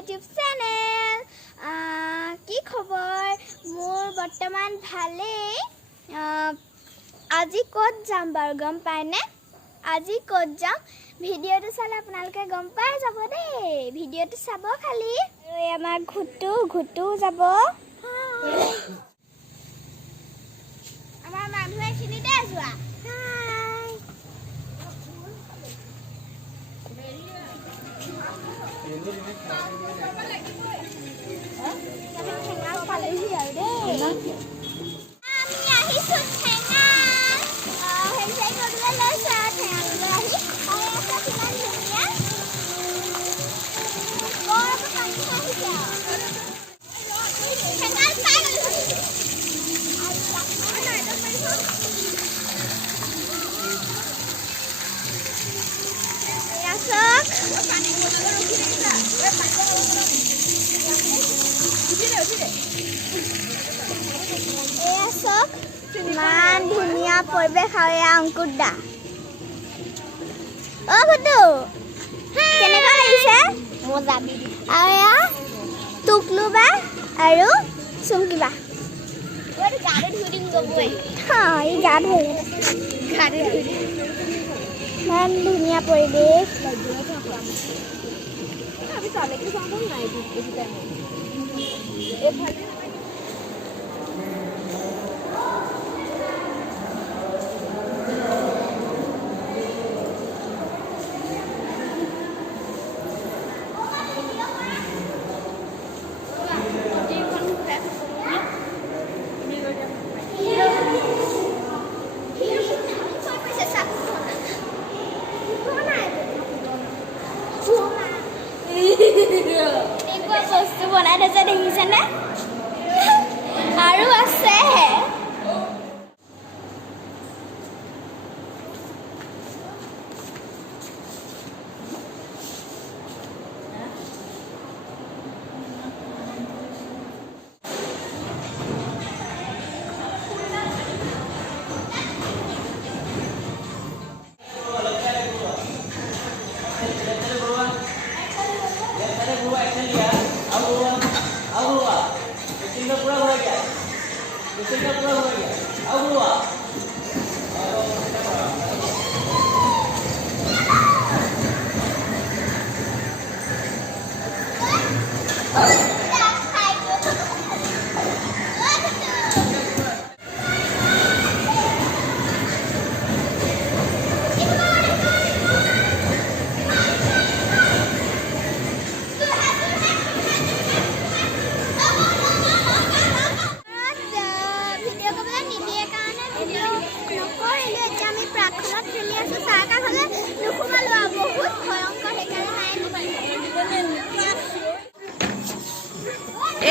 YouTube channel. কি খবৰ? মোৰ বৰ্তমান ভালেই। আজি ক'ত যাম বাৰু গম পায়নে? আজি ক'ত যাম ভিডিঅ'টো চালে আপোনালোকে গম পাই যাব দেই। ভিডিঅ'টো চাব খালি। আৰু আমাৰ ঘুটু যাব। আমাৰ মানুহ এইখিনিতে যোৱা। ইমান ধুনীয়া পৰিৱেশ আৰু অংকুৰ দা। অ' গুটু কেনেকুৱা লাগিছে? মজা। আৰু এয়া টুকলু বা আৰু চুমকি বা। ইমান ধুনীয়া পৰিৱেশ। বস্তু বনাই থৈছে দেখিছেনে? আৰু আছে।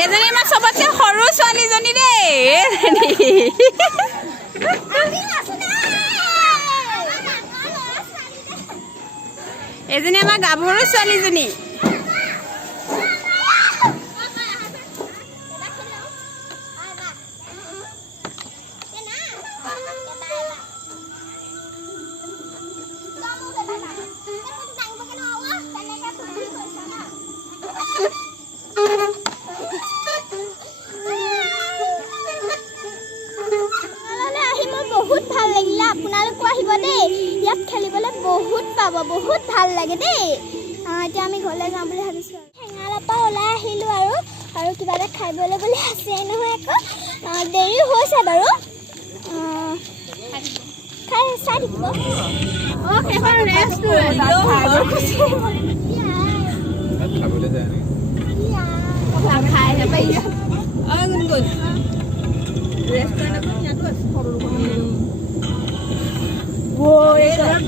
এজনী আমাৰ চবতকে সৰু ছোৱালীজনী দেই। এজনী আমাৰ গাভৰু ছোৱালীজনী। বহুত ভাল লাগিলে। আপোনালোকো আহিব দেই। ইয়াত খেলিবলৈ বহুত পাব, বহুত ভাল লাগে দেই। এতিয়া আমি ঘৰলৈ যাওঁ বুলি ভাবিছোঁ। ঠেঙালৰ পৰা ওলাই আহিলোঁ আৰু কিবা এটা খাবলৈ বুলি আছেই নহয় আকৌ। দেৰি হৈছে বাৰু। খাই চাই থাকিব।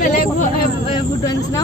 বেলেগ ভূটান ন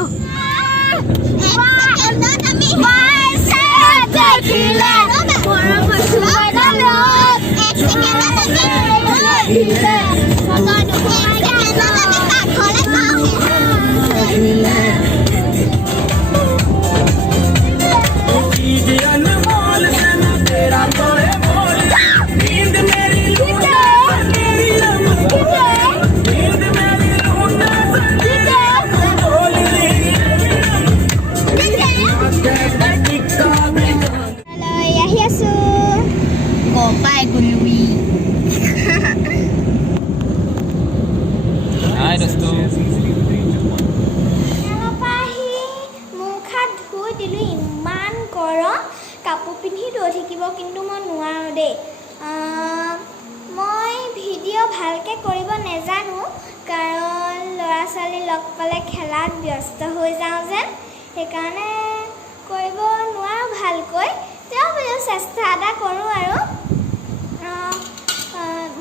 Stop. দৌৰ থাকিব, কিন্তু মই নোৱাৰোঁ দেই। মই ভিডিঅ' ভালকৈ কৰিব নাজানো, কাৰণ ল'ৰা ছোৱালী লগ পালে খেলাত ব্যস্ত হৈ যাওঁ যেন, সেইকাৰণে কৰিব নোৱাৰোঁ ভালকৈ। তেওঁ চেষ্টা এটা কৰোঁ আৰু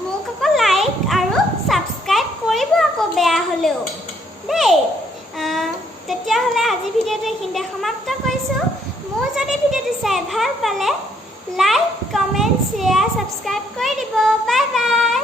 মোক আকৌ লাইক আৰু ছাবস্ক্ৰাইব কৰিব আকৌ বেয়া হ'লেও দেই। তেতিয়াহ'লে আজি ভিডিঅ'টো এইখিনিতে সমাপ্ত কৰিছোঁ। মোৰ যদি ভিডিঅ'টো চাই ভাল পালে লাইক, কমেণ্ট, শ্বেয়াৰ, ছাবস্ক্ৰাইব কৰি দিব। Bye bye.